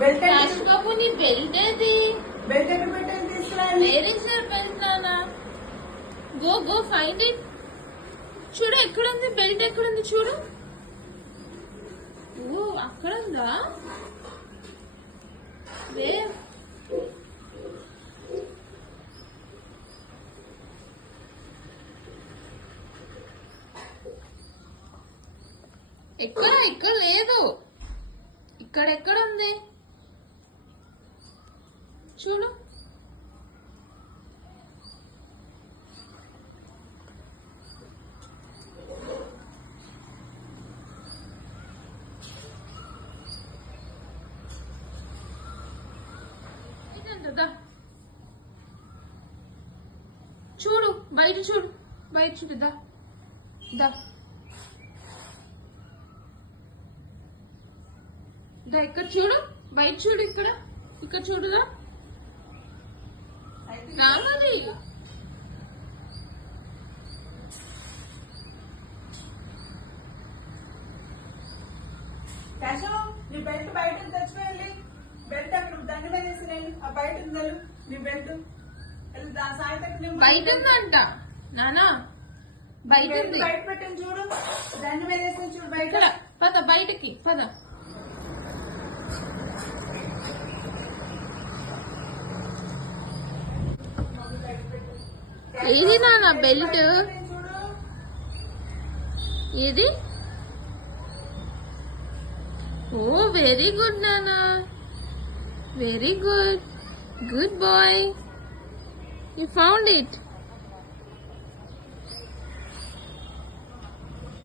Belt Raj బాబు నీ belt ఏది? Belt ఎక్కడ పెట్టాను తీసుకురాలి. వేర్ ఇస్ యువర్ బెల్ట్ నానా? Go find it. చూడు ఎక్కడుంది బెల్ట్, ఎక్కడుంది చూడు. ఓ అక్కడ ఉందా? వేర్? ఇక్కడ లేదు. ఎక్కడ ఉంది చూడు. ఇదంతా చూడు, బయట చూడు, దా దా దా ఇక్కడ చూడు, బయట చూడు, ఇక్కడ చూడుదా. రావాలి. నీ బెల్ట్ బయట తెచ్చుకోవాలి. బెల్ట్ అక్కడ దండ వేసి ఆ బయట ఉందలు నీ బెల్ట్ బయట ఉందంట నానా. బయట బయట పెట్టని చూడు, దండ మీద వేసి చూడు బయట. పద బయటకి పద. ఏది నానా బెల్ట్? ఏది? ఓ వెరీ గుడ్ నానా, very good. Good boy, you found it.